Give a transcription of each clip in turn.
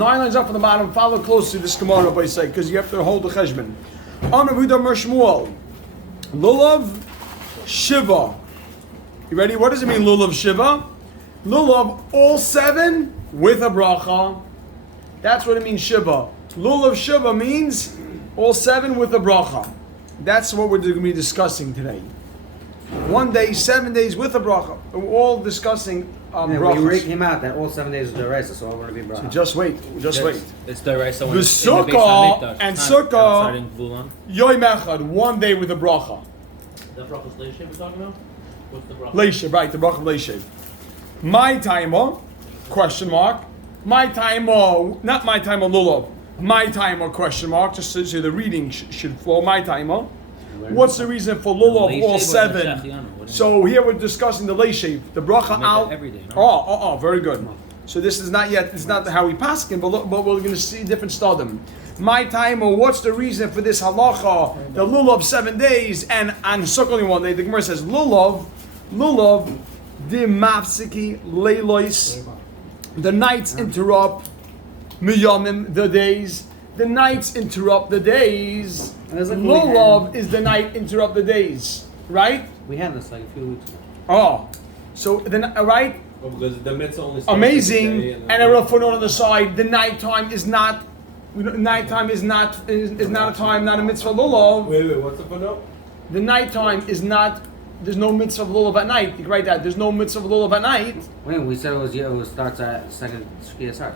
9 lines up from the bottom. Follow closely this Gemara by say, because you have to hold the cheshbon. Amar Huda Mer Shmuel, Lulav Shiva. You ready? What does it mean, Lulav Shiva? Lulav, all 7 with a bracha. That's what it means, Shiva. Lulav Shiva means all 7 with a bracha. That's what we're going to be discussing today. 1 day, 7 days with a bracha. We're all discussing brachas. We already came out that all 7 days is deraisa, so I want to be bracha. So just wait. It's deraisa when the it's in the Beis Sukkah HaMikdash, and it's not outside Sukkah, in Gvulan. Yoim Echad, 1 day with a bracha. The brachas leishav we're talking about? What's the bracha? Leishav, right, the bracha of Leishav. My timer, question mark. My timer, not my timer lulav. My timer, question mark, just so the reading should flow. My timer. What's the reason for lulav all 7? So here we're discussing the leishav, the bracha out. Every day, Oh, very good. So this is not yet, it's not how we paskin, but we're going to see different stadim. My timer, what's the reason for this halacha, the lulav 7 days, and on Sukkot only 1 day? The Gemara says lulav, the mafsiki leilois. The nights interrupt miyamim, the days. The nights interrupt the days. Lulav is the night interrupt the days, right? We had this like a few weeks ago. Oh, so then right? Well, because the mitzvah only starts Amazing. today And a real footnote on the side. The nighttime is not. Nighttime is not a time, not a mitzvah lulav. Wait, what's the footnote? The nighttime is not. There's no mitzvah of lulav at night. You can write that. There's no mitzvah of lulav at night. Wait, we said it starts at second Shkia start.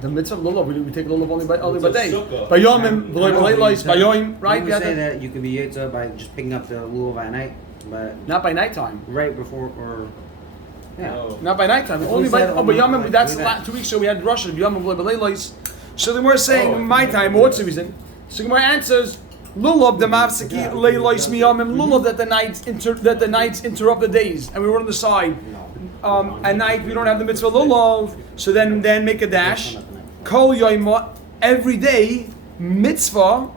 The mitzvah of lulav, we take lulav only by day. Sukkah. By yomim, by yom, right? We say that you can be yitzah by just picking up the lulav at night, but Not by nighttime. right before or yeah. No. Not by nighttime. We Only by said by yomim. only That's by the 2 weeks ago. We had Rosh Yomim b'leilos. So then we're saying my time. What's the reason? So Gemara answers. Lulav the mavsiki leilois miyamim. Lulav that the nights interrupt the days, and we were on the side. At night we don't have the mitzvah lulav, so then make a dash. Kol yoyma, every day mitzvah.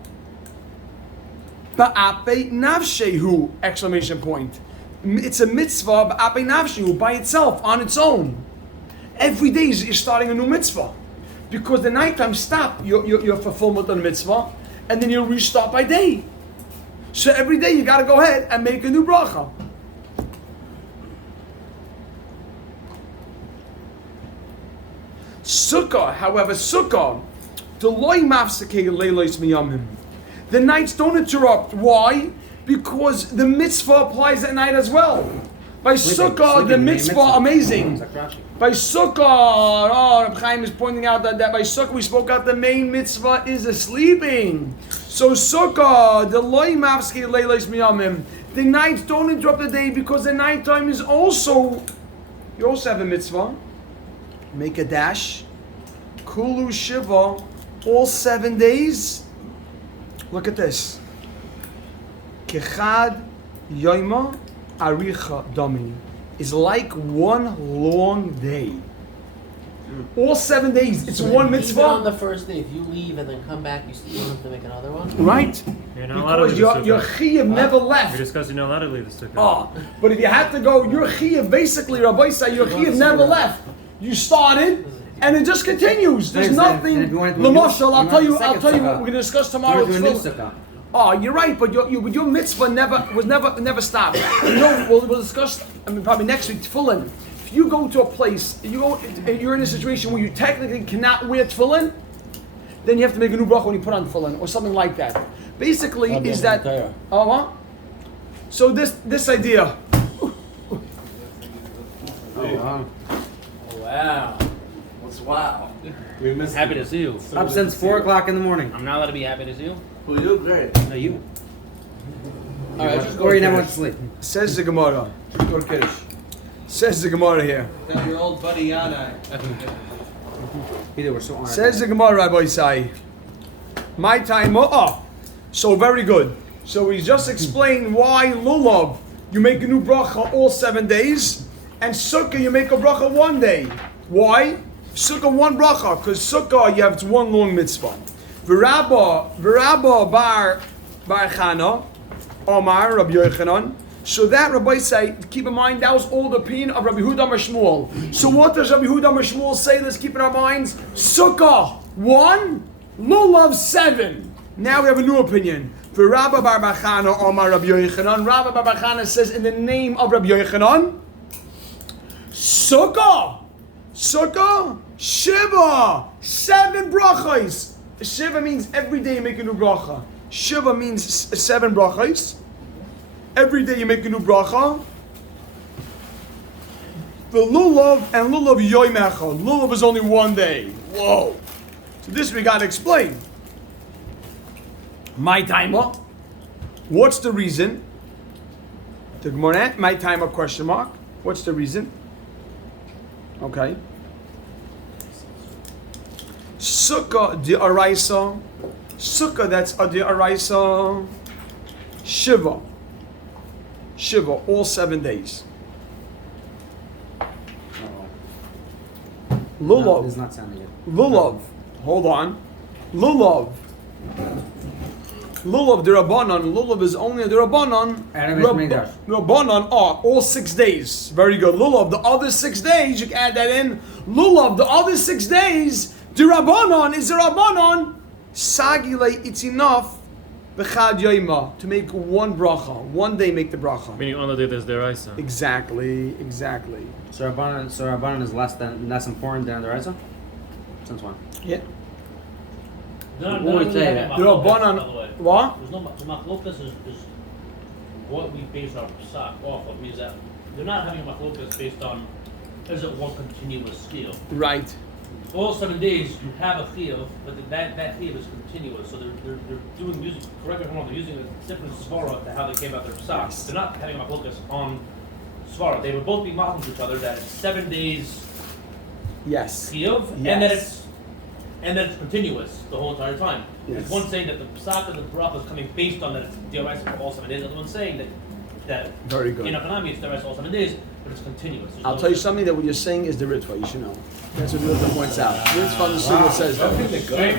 Ba'ape nafshehu! Exclamation point. It's a mitzvah ba'ape nafshehu, by itself, on its own. Every day you're starting a new mitzvah, because the nighttime stop your fulfillment of the mitzvah. And then you'll restart by day. So every day you got to go ahead and make a new bracha. Sukkah, however, the nights don't interrupt. Why? Because the mitzvah applies at night as well. By Sukkah, the mitzvah, amazing. By Sukkah, Reb Chaim is pointing out that by Sukkah we spoke out the main mitzvah is sleeping. So Sukkah, the loy mavski leilos miyamim, the nights don't interrupt the day because the nighttime is also, you also have a mitzvah. Make a dash. Kulu Shiva, all 7 days. Look at this. Kechad Yoima Aricha Dami is like one long day. All 7 days, it's one mitzvah. Even on the first day, if you leave and then come back, you still have to make another one? Right? You're not allowed to Because leave the your sukkah. chiyuv never left. You're discussing you're not allowed to leave the sukkah. Oh, but if you had to go, your chiyuv, basically, Rabbi say, your chiyuv never left. You started, and it just continues. There's nothing. Lamashal, I'll tell you what we're going to discuss tomorrow. Oh, you're right, but your mitzvah never stopped. You know, we'll discuss. I mean, probably next week. Tefillin. If you go to a place, you're in a situation where you technically cannot wear tefillin, then you have to make a new bracha when you put on tefillin or something like that. Basically, is that what? So this idea. Wow. Wow. What's wow? We missed Happy to see you. Up since 4 o'clock in the morning. I'm not allowed to be happy to see you. Who you? Great. No, you. Alright, just go Or you to never Kiddush. went to sleep. Says the Gemara. Go to Kiddush. Says the Gemara here. Now your old buddy Yanai. Either we're so honored. Says the Gemara, Rabbi Sai. My time. So very good. So he just explained why lulav you make a new bracha all 7 days, and sukkah you make a bracha 1 day. Why? Sukkah 1 bracha, because sukkah you have one long mitzvah. V'rabba bar Chana, Omar Rabbi Yochanan, So that Rabbi say, keep in mind, that was all the opinion of Rabbi Huda Shmuel. So what does Rabbi Huda Shmuel say? Let's keep in our minds. Sukkah 1, Lulav 7. Now we have a new opinion. For Rabbi Bar Bachana Omar Rabbi Yochanan, Rabbi Bar Bachana says in the name of Rabbi Yochanan, Sukkah, Shiva, 7 brachos. Shiva means every day you make a new bracha. Shiva means 7 brachos. Every day you make a new bracha. The lulav and lulav yoim echad. Lulav is only 1 day. Whoa. So this we got to explain. My timer. What's the reason? The Gemara, my timer question mark. What's the reason? Okay. Sukkah di araisa. Sukkah that's a di araisa. Shiva, all 7 days. Lulav. No, it's not sounding good. Lulav. Hold on. Lulav derabanan. Lulav is only a derabanan. Derabanan are all 6 days. Very good. Lulav, the other 6 days, you can add that in. Lulav, the other 6 days, derabanan is derabanan. Sagile, it's enough. Bechad yoima, to make 1 bracha. 1 day make the bracha. Meaning on the day there's deraisa. Exactly. So Rabbanan is less important than the Raisa? Since when? Yeah. No, What would say that? The Rabbanan, what? There's no machlokas is what we base our psak off of. Means that they're not having machlokas based on is it one continuous chiyuv. Right. All 7 days you have a chiyuv, but that chiyuv is continuous. So they're doing music. Correct me if I'm wrong. They're using a different svara to how they came about their psak. Yes. They're not having machlokas on svara. They would both be machlokas to each other. That it's 7 days Yes. chiyuv, Yes. and that it's continuous the whole entire time. Yes. There's one saying that the psak of the bracha is coming based on that it's dioraisa for all 7 days. The other one saying that Very good. in Akanami it's dioraisa all 7 days, but it's continuous. There's I'll no tell you something that what you're saying is the Ritva. You should know. That's what the Ritva points out. Ritva on the Suga says that.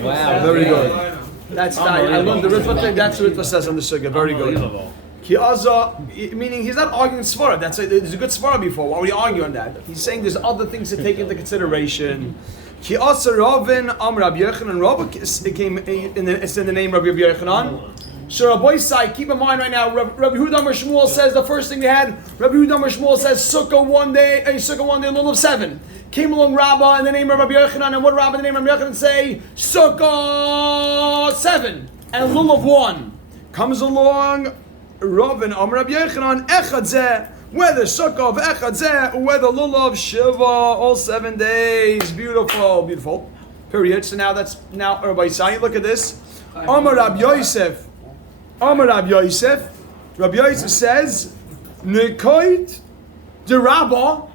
Wow. Very good. That's I learned the Ritva thing. That's what Ritva says on the Suga. Very good. Unbelievable. Kiaza, meaning he's not arguing svara. There's a good svara before. Why would he argue on that? He's saying there's other things to take into consideration. Kiasa Ravin Am Rabbi Yochanan. Rabbi came it's in the name of Rabbi Yochanan. So Rabbi Sai, keep in mind right now. Rabbi Huda Shmuel says the first thing we had. Rabbi Huda Shmuel says Sukkah 1 day, Lulav 7. Came along Rabbah in the name of Rabbi Yochanan, and what Rabbah in the name of Rabbi Yochanan say? Sukkah 7 and Lulav 1. Comes along Ravin Am Rabbi Yochanan Echad Zeh. Whether Sukkah of Echad Zeh, or whether Lulav Shiva, all 7 days. Beautiful. Period. So now Rabbi Sai, look at this. Amar Rabbi Yosef. Rabbi Yosef says, Nekoit the Rabbah,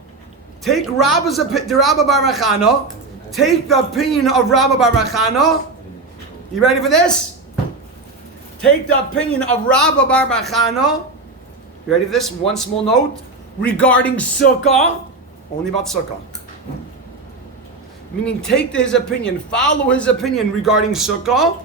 take Rabbah's opinion, the Rabbah Bar Bachana, take the opinion of Rabbah Bar Bachana. You ready for this? Take the opinion of Rabbah Bar Bachana. You ready for this? One small note regarding Sukkah, only about Sukkah. Meaning, take his opinion, follow his opinion regarding Sukkah.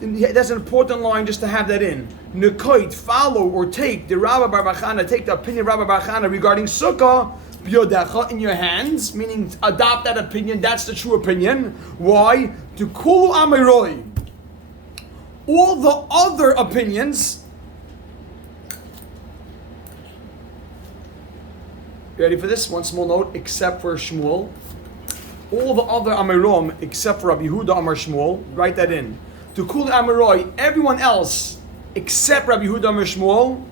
That's an important line just to have that in. Nekoit, follow or take the Rabbah Bar Bachana, take the opinion of Rabbah Bar Bachana regarding Sukkah, b'yodecha, in your hands, meaning adopt that opinion, that's the true opinion. Why? To kul amiroi. All the other opinions, you ready for this? One small note, except for Shmuel. All the other Amirom, except for Rabbi Yehuda Amar Shmuel, write that in. To Kul Amiroi, everyone else except Rabbi Yehuda Amar Shmuel,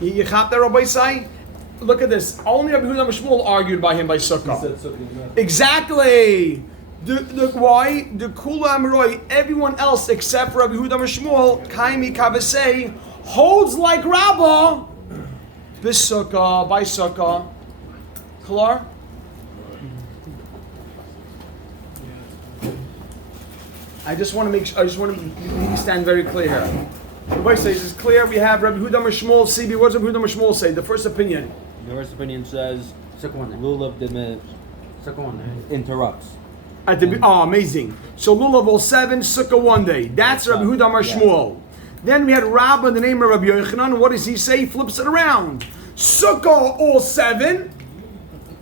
you got that, Rabbi Sai? Look at this. Only Rabbi Yehuda Amar Shmuel argued by him by Sukkah. Exactly. Why? The Kul Amiroi, everyone else except for Rabbi Yehuda Amar Shmuel, Kaimi Kavasei, holds like Rabbah, B'Sukkah, by Sukkah. Klar? I just want to stand very clear here. Everybody says it's clear. We have Rabbi Yehuda Amar Shmuel. CB, what does Rabbi Yehuda Amar Shmuel say? The first opinion. The first opinion says Sukkah 1 day. Lulav interrupts. Amazing. So Lulav all 7, Sukkah 1 day. That's Rabbi Yehuda Amar Shmuel. Then we had Rabbah in the name of Rabbi Yochanan. What does he say? He flips it around. Sukkah all 7,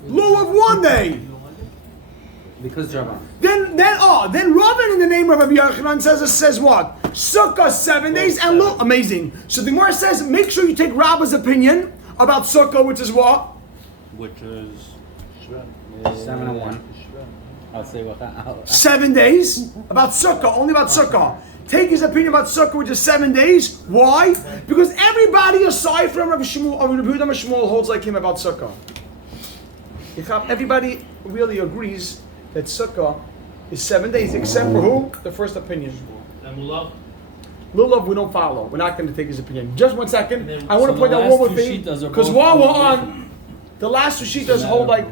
Lulav 1 day. Because Rabban. Then Rabban in the name of Rabbi Yochanan says what? Sukkah 7 days and Lulav. Amazing. So the Gemara says, make sure you take Rabbah's opinion about Sukkah, which is what? Which is 7 and 1. I'll say what. 7 days about Sukkah, only about Sukkah. Take his opinion about Sukkah, which is 7 days. Why? Because everybody aside from Rabbi Yehuda Shmuel holds like him about Sukkah. Everybody really agrees that Sukkah is 7 days, except for who? The first opinion. and Lulav. Lulav, we don't follow. We're not going to take his opinion. Just 1 second. I want to So point the out one last more two thing. shitas are Because both while we're different. on, the last two shitas hold like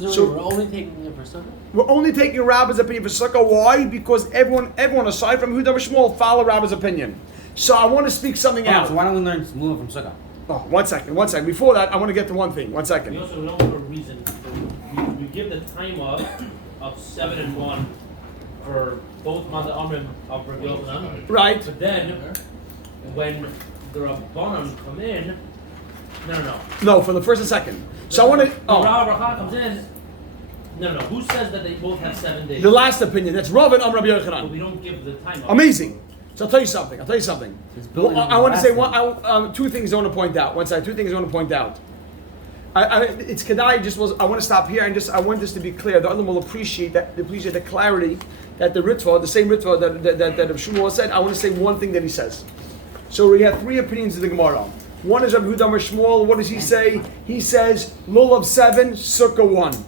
So we're only taking it for Sukkah? we're only taking Rabbi's opinion for Sukkah. Why? Because everyone aside from Yehuda Shmuel follow Rabbi's opinion. So I want to speak something out. So why don't we learn Lulav from Sukkah? Oh, 1 second. Before that, I want to get to one thing. 1 We second. also know for a reason. We give the time of 7 and 1 for both Manda Amrim of Rabbi Yochanan. Right. But then when the Rabbanan come in, no. No, for the first and second. So I want to. The Rav Racha comes in. No. Who says that they both have 7 days? The last opinion. That's Rav and Rabbi But Yochanan. we don't give the time. Amazing. So I'll tell you something. It's building on I the want to say last 2 things I want to point out. 1 second. 2 things I want to point out. It's Kedai. I want to stop here and I want this to be clear. The other will appreciate the clarity that the Ritva, the same Ritva that Shmuel said. I want to say one thing that he says. So we have 3 opinions in the Gemara. One is Rabbi Yehuda Amar Shmuel. What does he say? He says Lulav 7, Sukkah 1.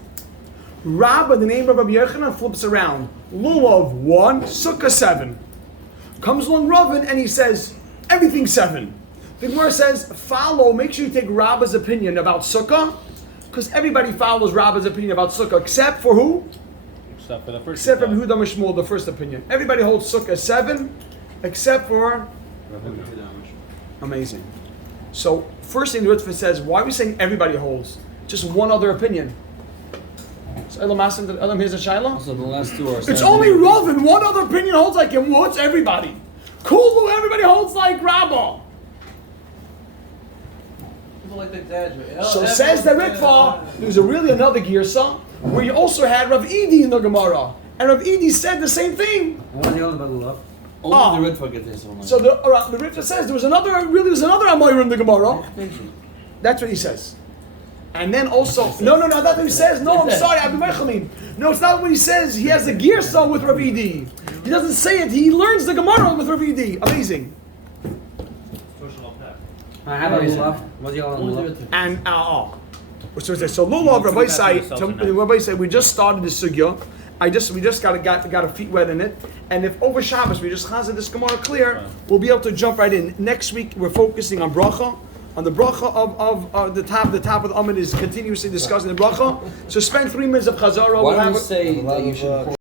Rabbah, the name of Rabbi Yochanan, flips around. Lulav 1, Sukkah 7. Comes along Ravin and he says everything 7. The Gemara says make sure you take Rabbah's opinion about Sukkah, because everybody follows Rabbah's opinion about Sukkah except for who? Except for the first. Except for Yehuda Amar Shmuel, the first opinion. Everybody holds Sukkah 7, except for. Amazing. So first thing the Ritva says, why are we saying everybody holds? Just one other opinion. So Elam asked him, Elam, here's a Shaila. So the last 2 are. It's only Ravin. One other opinion holds like him. What's everybody? Kulu, everybody holds like Rabbah. People like to exaggerate. So says the Ritva, there's really another Girsa where you also had Rav Idi in the Gemara. And Rav Idi said the same thing. What was the other about Lulav? Only the Ritva get this one. So the Ritva says there was another Amoyer in the Gemara. That's what he says. And then also, no, that's what he says. No, I'm sorry, Abu Mechamim. No, it's not what he says. He has a Girsa with Rav Idi. He doesn't say it. He learns the Gemara with Rav Idi. Amazing. How about Lulav? What's the other Lulav? And so Lulav, Rabbi said, we just started the sugya. We just got our feet wet in it. And if over Shabbos we just chazed this Gemara clear, we'll be able to jump right in. Next week we're focusing on bracha. On the bracha of the top of the Amid is continuously discussing the bracha. So spend 3 minutes of chazara. Why don't you say that you should